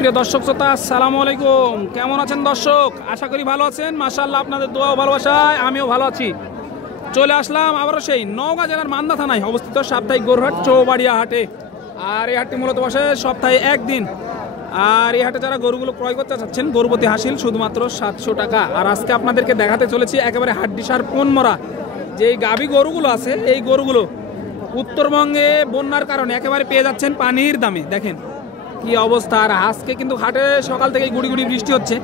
সুপ্রিয় দর্শক শ্রোতা, আসসালামু আলাইকুম। কেমন আছেন দর্শক? আশা করি ভালো আছেন। মাশাআল্লাহ, আপনাদের দোয়া ও ভালোবাসায় আমিও ভালো আছি। চলে আসলাম আবারও সেই নওগাঁ জেলার মান্দা থানায় অবস্থিত সাপ্তাহিক গরুহাট চৌবাড়িয়া হাটে। আর এই হাটটি মূলত বসে সপ্তাহে একদিন। আর এই হাটে যারা গরুগুলো ক্রয় করতে চাচ্ছেন, গরুপতি হাসিল শুধুমাত্র 700 টাকা। আর আজকে আপনাদেরকে দেখাতে চলেছি একেবারে হাড্ডিসার পোন মরা যে গাভী গরুগুলো আছে, এই গরুগুলো উত্তরবঙ্গে বন্যার কারণে একেবারে পেয়ে যাচ্ছেন পানির দামে। দেখেন কি অবস্থা। আর আজকে কিন্তু হাটে সকাল থেকে গুড়ি গুড়ি বৃষ্টি হচ্ছে।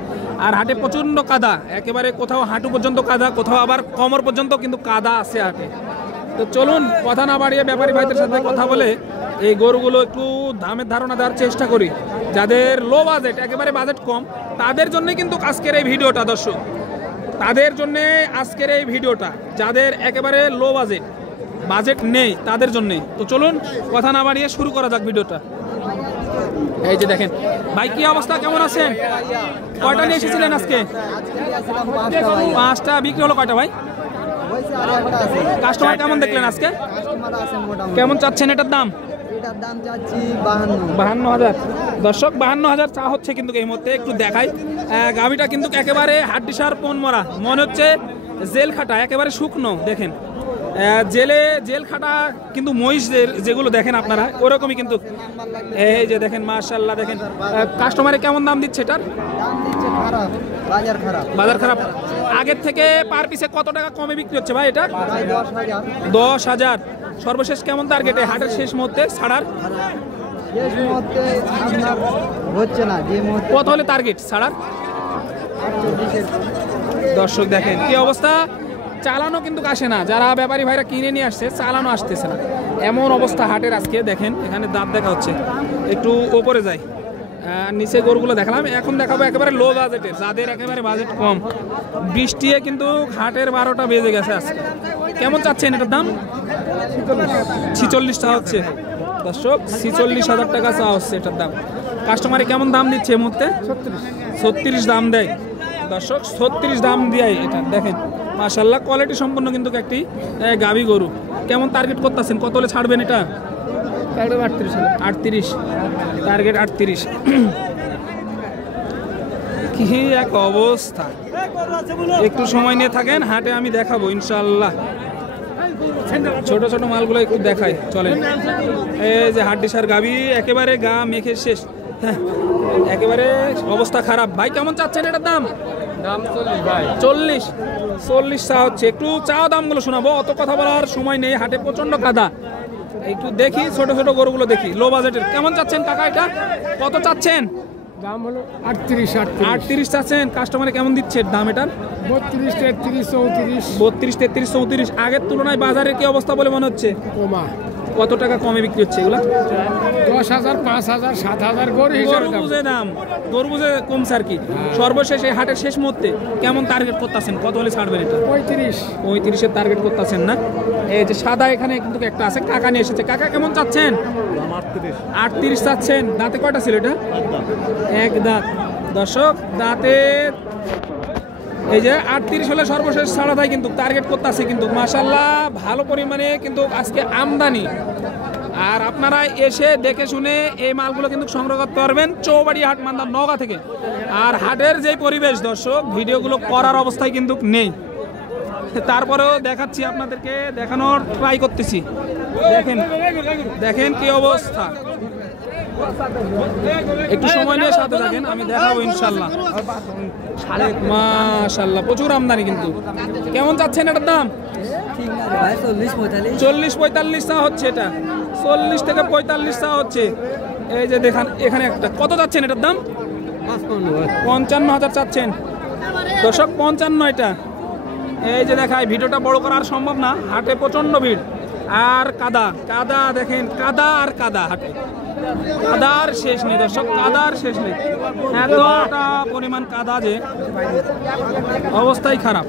আর হাটে প্রচণ্ড কাদা, একেবারে কোথাও হাঁটু পর্যন্ত কাদা, কোথাও আবার কোমর পর্যন্ত কিন্তু কাদা আছে হাটে। তো চলুন কথা না বাড়িয়ে ব্যাপারী ভাইদের সাথে কথা বলে এই গরুগুলো একটু দামের ধারণা দেওয়ার চেষ্টা করি। যাদের লো বাজেট, একেবারে বাজেট কম, তাদের জন্য কিন্তু আজকের এই ভিডিওটা দর্শক, তাদের জন্যে আজকের এই ভিডিওটা। যাদের একেবারে লো বাজেট নেই তাদের জন্যে। তো চলুন কথা না বাড়িয়ে শুরু করা যাক ভিডিওটা। এই যে দেখেন ভাই, কি অবস্থা, কেমন আছেন? কয়টা নিয়ে এসেছিলেন আজকে? 5টা। বিক্রি হলো কয়টা ভাই? কাস্টমার কেমন দেখলেন আজকে? কেমন চাচ্ছেন এটার দাম? 52,000 দর্শক, 52,000 চা হচ্ছে কিন্তু এই মুহূর্তে। একটু দেখাই, গাভীটা কিন্তু একেবারে হাড্ডিসার পোন মরা, মনে হচ্ছে জেল খাটা, একেবারে শুকনো। দেখেন জেল খাটা কিন্তু মহিষ যেগুলো দেখেন আপনারা ওরকমই কিন্তু। এই যে দেখেন মাশাআল্লাহ, দেখেন কাস্টমারে কেমন দাম দিচ্ছে এটার? বাজার খারাপ। আগের থেকে পার পিসে কত টাকা কমে বিক্রি হচ্ছে ভাই এটা? 10,000। সর্বশেষ কেমন টার্গেটে হাটের শেষ মুহূর্তে ছাড়ার? কত হলে টার্গেট ছাড়ার? দর্শক দেখেন কি অবস্থা, চালানো কিন্তু আসে না। যারা ব্যাপারী ভাইরা কিনে নিয়ে আসছে, চালানো আসতেছে না, এমন অবস্থা হাটের আজকে। দেখেন এখানে দাঁত দেখা হচ্ছে। একটু ওপরে যাই, নিচে গরুগুলো দেখালাম। এখন দেখাবো একেবারে লো বাজেটের, যাদের একেবারে বাজেট কম। বৃষ্টিয়ে কিন্তু হাটের 12টা বেজে গেছে আজকে। কেমন চাচ্ছেন এটার দাম? 46 টাকা হচ্ছে দর্শক, 46,000 টাকা চা হচ্ছে এটার দাম। কাস্টমারে কেমন দাম দিচ্ছে এই মুহূর্তে? 36 দাম দেয় দর্শক, 36 দাম দিয়ে এটা। দেখেন মাশাআল্লাহ, কোয়ালিটি সম্পন্ন কিন্তু একটি গাভী গরু। কেমন টার্গেট করতেছেন, কত হলে ছাড়বেন এটা? 38 টার্গেট 38। কি এক অবস্থা। একটু সময় নিয়ে থাকেন, হাটে আমি দেখাবো ইনশাআল্লাহ। ছোট ছোট মালগুলো একটু দেখাই, চলেন। এই যে হাড্ডিসার গাভী, একেবারে গা মেখে শেষ, একেবারে অবস্থা খারাপ। ভাই কেমন চাচ্ছেন এটার দাম? 40 চা হচ্ছে। একটু চা দামগুলো শোনাবো, অত কথা বলার সময় নেই, হাটে প্রচন্ড কাদা। একটু দেখি ছোট ছোট গরুগুলো দেখি লো বাজেটের। কেমন চাচ্ছেন কাকা এটা? কত চাচ্ছেন? দাম হলো 38 চাচ্ছেন। কাস্টমারে কেমন দিচ্ছে দাম এটার? 32, 33, 34। 32, 33, 34। আগের তুলনায় বাজারের কি অবস্থা বলে মনে হচ্ছে? কমা। কত টাকা কমে বিক্রি হচ্ছে এগুলা? 10,000, 5,000, 7,000 গরু বুঝে দাম, গরু বুঝে কমছে আর কি। সর্বশেষ এই হাটের শেষ মুহূর্তে কেমন টার্গেট করতেছেন, কত হলে ছাড়বেন এটা? 35 টার্গেট করতেছেন না? এই যে সাদা এখানে কিন্তু একটা আছে, কাকা নিয়ে এসেছে। কাকা কেমন চাচ্ছেন? 38 চাচ্ছেন। দাঁতে কয়টা ছিল এটা? এক দাঁত দর্শক, দাঁতে এই যে 38 হলে সর্বশেষ ছাড়া দেয় কিন্তু, টার্গেট করতেছে কিন্তু। মাশাআল্লাহ, ভালো পরিমাণে কিন্তু আজকে আমদানি। আর আপনারা এসে দেখে শুনে এই মালগুলো কিন্তু সংগ্রহ করতে পারবেন চৌবাড়িয়া হাট, মান্দা, নওগাঁ থেকে। আর হাটের যে পরিবেশ দর্শক, ভিডিওগুলো করার অবস্থায় কিন্তু নেই, তারপরেও দেখাচ্ছি আপনাদেরকে, দেখানোর ট্রাই করতেছি। দেখেন কি অবস্থা। একটু সময় নিয়ে সাথে থাকেন, আমি দেখাবো ইনশাল্লাহ। মাশাআল্লাহ, প্রচুর আমদানি কিন্তু। কেমন চাচ্ছেন এটার দাম? 40-45 চা হচ্ছে এটা। 40 থেকে 45 চা হচ্ছে। এই যে দেখান এখানে একটা। কত চাচ্ছেন এটার দাম? 55,000 চাচ্ছেন দর্শক, 55 এটা। এই যে দেখায়, ভিডিওটা বড় করা আর সম্ভব না, হাটে প্রচন্ড ভিড় আর কাদা। দেখেন কাদা আর কাদা, হাটে কাদার শেষ নেই দর্শক, কাদার শেষ নেই। এতটা পরিমাণ কাদা যে অবস্থাই খারাপ।